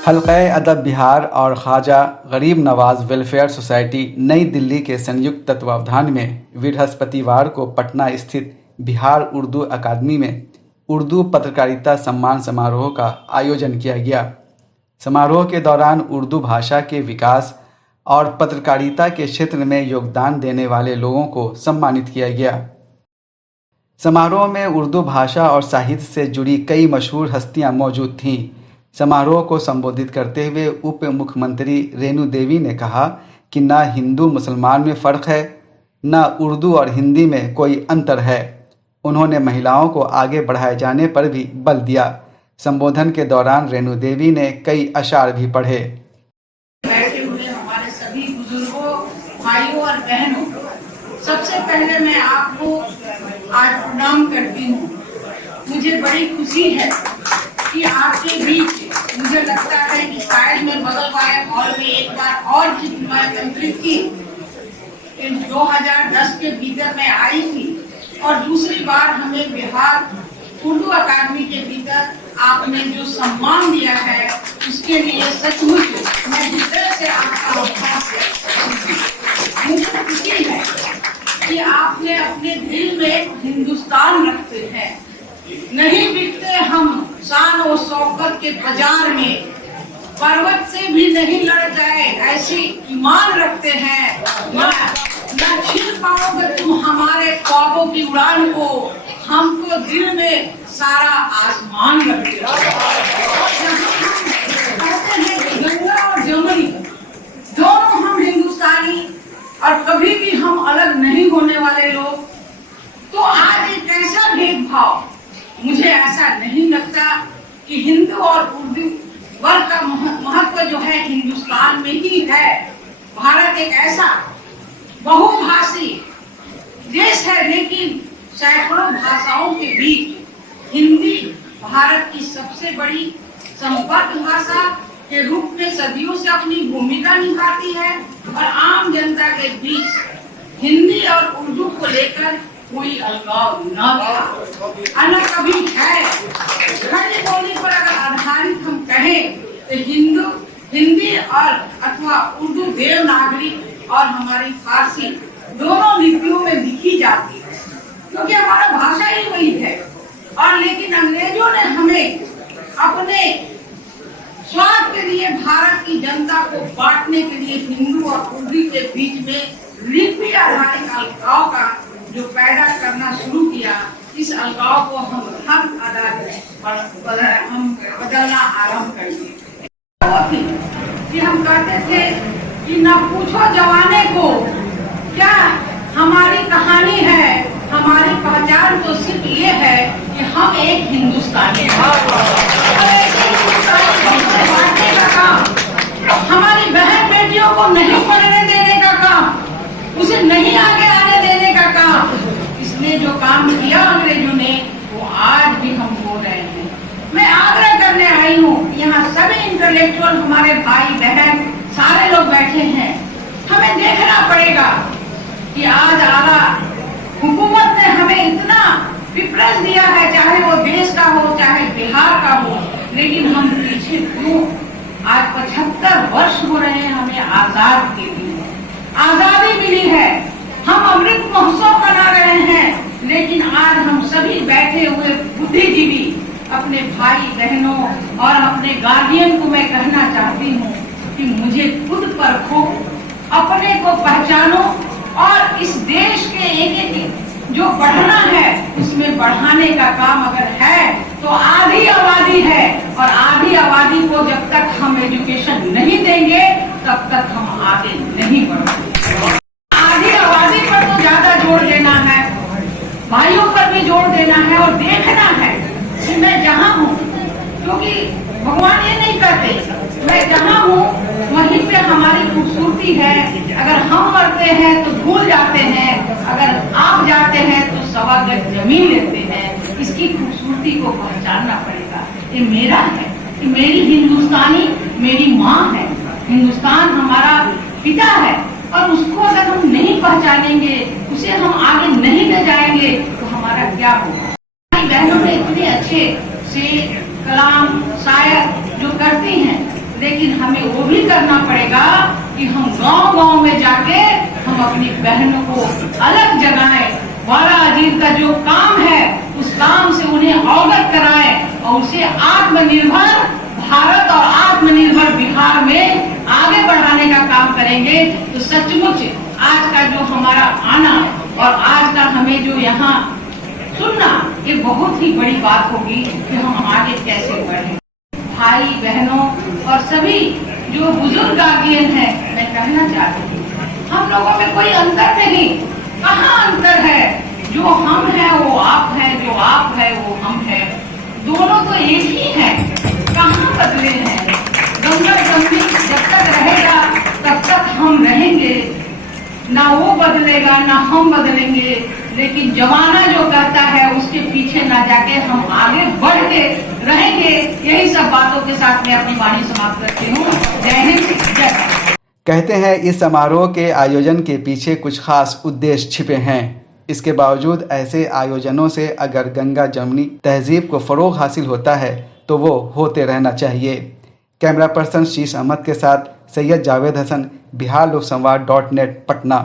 हल्क़ाए अदब बिहार और ख्वाजा गरीब नवाज वेलफेयर सोसाइटी नई दिल्ली के संयुक्त तत्वावधान में बृहस्पतिवार को पटना स्थित बिहार उर्दू अकादमी में उर्दू पत्रकारिता सम्मान समारोह का आयोजन किया गया। समारोह के दौरान उर्दू भाषा के विकास और पत्रकारिता के क्षेत्र में योगदान देने वाले लोगों को सम्मानित किया गया। समारोह में उर्दू भाषा और साहित्य से जुड़ी कई मशहूर हस्तियां मौजूद थीं। समारोह को संबोधित करते हुए उप मुख्यमंत्री रेणु देवी ने कहा कि न हिंदू मुसलमान में फ़र्क है, न उर्दू और हिंदी में कोई अंतर है। उन्होंने महिलाओं को आगे बढ़ाए जाने पर भी बल दिया। संबोधन के दौरान रेणु देवी ने कई अशार भी पढ़े। बैठे हुए हमारे सभी बुजुर्गों, भाइयों और बहनों, सबसे पहले मैं आपको आज प्रणाम करती हूँ। मुझे बड़ी खुशी है कि आपके बीच मुझे लगता है कि शायद मैं बगल वाले हॉल में एक बार और कंप्लीट की 2010 के भीतर मैं आई थी और दूसरी बार हमें बिहार उर्दू अकादमी के भीतर आपने जो सम्मान दिया है उसके लिए सचमुच मैं हृदय से आपका आभार। मुझे खुशी है कि आपने अपने दिल में हिंदुस्तान रखते हैं, नहीं बिकते हम शान और शौकत के बाजार में, पर्वत से भी नहीं लड़ जाए ऐसी ईमान रखते हैं। न छीन पाओगे तुम हमारे ख्वाबों की उड़ान को, हमको दिल में सारा आसमान रखते हो। कहते हैं कि गंगा और जमुनी दोनों हम हिंदुस्तानी और कभी भी हम अलग नहीं होने वाले लोग। तो आज एक ऐसा भेदभाव, मुझे ऐसा नहीं लगता कि हिंदू और उर्दू वर्ग का महत्व जो है हिंदुस्तान में ही है। भारत एक ऐसा बहुभाषी देश है, लेकिन सैकड़ों भाषाओं के बीच हिंदी भारत की सबसे बड़ी संपर्क भाषा के रूप में सदियों से अपनी भूमिका निभाती है और आम जनता के बीच हिंदी और उर्दू को लेकर कोई अलगाव न था, न कभी है। खड़ी बोली पर अगर आधारित हम कहें तो हिंदी और अथवा उर्दू देवनागरी और हमारी फारसी दोनों लिपियों में लिखी जाती है, क्योंकि हमारा भाषा ही वही है। और लेकिन अंग्रेजों ने हमें अपने स्वार्थ के लिए भारत की जनता को बांटने के लिए हिंदू और उर्दू के बीच में लिपि आधारित अलगाव का जो पैदा करना शुरू किया, इस अलगाव को हम हर आधार हम बदलना आरंभ कर दिए। कि हम कहते थे कि न पूछो जवाने को क्या हमारी कहानी है, हमारी पहचान तो सिर्फ ये है कि हम एक हिंदुस्तानी हैं। का काम, हमारी बहन बेटियों को नहीं पढ़ने देने का काम, उसे नहीं आगे आने देने का काम, इसने जो काम किया अंग्रेजों ने वो आज भी हम हो रहे हैं। मैं आग्रह करने आई हूँ, यहाँ सभी इंटेलेक्चुअल हमारे भाई बहन सारे लोग बैठे हैं। हमें देखना पड़ेगा कि आज आला हुकूमत ने हमें इतना प्रेफरेंस दिया है, चाहे वो देश का हो चाहे बिहार का हो, लेकिन हम पीछे क्यों? आज 75 वर्ष हो रहे हैं हमें आजाद के लिए, आजादी मिली है, हम अमृत महोत्सव मना रहे हैं, लेकिन आज हम सभी बैठे हुए बुद्धिजीवी अपने भाई बहनों और अपने गार्डियन को मैं कहना चाहती हूँ कि मुझे खुद परखो, अपने को पहचानो और इस देश के एक जो बढ़ना है उसमें बढ़ाने का काम अगर है तो आधी आबादी है, और आधी आबादी को जब तक हम एजुकेशन नहीं देंगे तब तक हम आगे नहीं बढ़ेंगे। आधी आबादी पर तो ज्यादा जोर देना है, भाइयों पर भी जोर देना है और देखना है कि मैं जहाँ हूँ, क्योंकि भगवान ये नहीं कहते मैं जहाँ हूँ वहीं पे हमारी खूबसूरती है। अगर हम मरते हैं तो भूल जाते हैं, अगर आप जाते हैं तो सवा गज जमीन लेते हैं। इसकी खूबसूरती को पहचानना पड़ेगा। ये मेरा है, ये मेरी हिंदुस्तानी मेरी माँ है, हिंदुस्तान हमारा पिता है, और उसको अगर हम नहीं पहचानेंगे, उसे हम आगे नहीं ले जाएंगे तो हमारा क्या होगा। बहनों ने इतने अच्छे से कलाम शायर जो करती हैं, लेकिन हमें वो भी करना पड़ेगा कि हम गांव-गांव में जाके हम अपनी बहनों को अलग जगाएं। वाला अजीत का जो काम है उस काम से उन्हें अवगत कराएं और उसे आत्मनिर्भर भारत और आत्मनिर्भर बिहार में आगे बढ़ाने का काम करेंगे। तो सचमुच आज का जो हमारा आना और आज का हमें जो यहाँ सुनना, ये बहुत ही बड़ी बात होगी कि हम आगे कैसे बढ़ें। भाई बहनों और सभी जो बुजुर्ग गार्जियन हैं, मैं कहना चाहती हूँ हम लोगों में कोई अंतर नहीं। कहाँ अंतर है? जो हम हैं वो आप हैं, जो आप है वो हम हैं, दोनों तो एक ही हैं। कहाँ बदले हैं? गंगा जमुनी जब तक रहेगा तब तक हम रहेंगे, ना वो बदलेगा ना हम बदलेंगे। लेकिन जमाना जो कहता है उसके पीछे ना जाके हम आगे बढ़ के रहेंगे। यही सब बातों के साथ मैं अपनी वाणी समाप्त करती हूँ। जय हिंद, जय भारत। कहते हैं इस समारोह के आयोजन के पीछे कुछ खास उद्देश्य छिपे हैं। इसके बावजूद ऐसे आयोजनों से अगर गंगा जमुनी तहजीब को फरोग हासिल होता है तो वो होते रहना चाहिए। कैमरा पर्सन शीश अहमद के साथ सैयद जावेद हसन, बिहार लोक संवाद .net पटना।